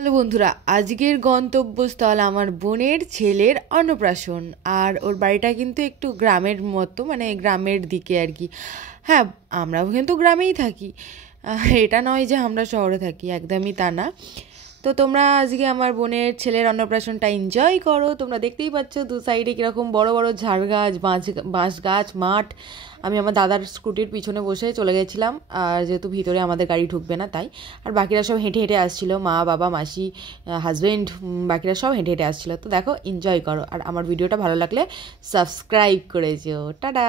Hello বন্ধুরা, আজকের গন্তব্যস্থল আমার বোনের ছেলের অন্নপ্রাশন। আর ওর বাড়িটা কিন্তু একটু গ্রামের মতো, মানে গ্রামের দিকে আর কি। হ্যাঁ, আমরাও কিন্তু গ্রামেই থাকি, এটা নয় যে আমরা শহরে থাকি, একদমই তা না। তো তোমরা আজকে আমার বোনের ছেলের অন্নপ্রাশনটা এনজয় করো। তোমরা দেখতেই পাচ্ছ দু সাইডে কীরকম বড় বড় ঝাড় গাছ, বাঁশ গাছ, মাঠ। আমি আমার দাদার স্কুটির পিছনে বসে চলে গেছিলাম, আর যেহেতু ভিতরে আমাদের গাড়ি ঢুকবে না তাই। আর বাকিরা সব হেঁটে হেঁটে আসছিলো, মা বাবা মাসি হাজব্যান্ড, বাকিরা সব হেঁটে হেঁটে আসছিলো। তো দেখো, এনজয় করো। আর আমার ভিডিওটা ভালো লাগলে সাবস্ক্রাইব করে যেও। টাটা।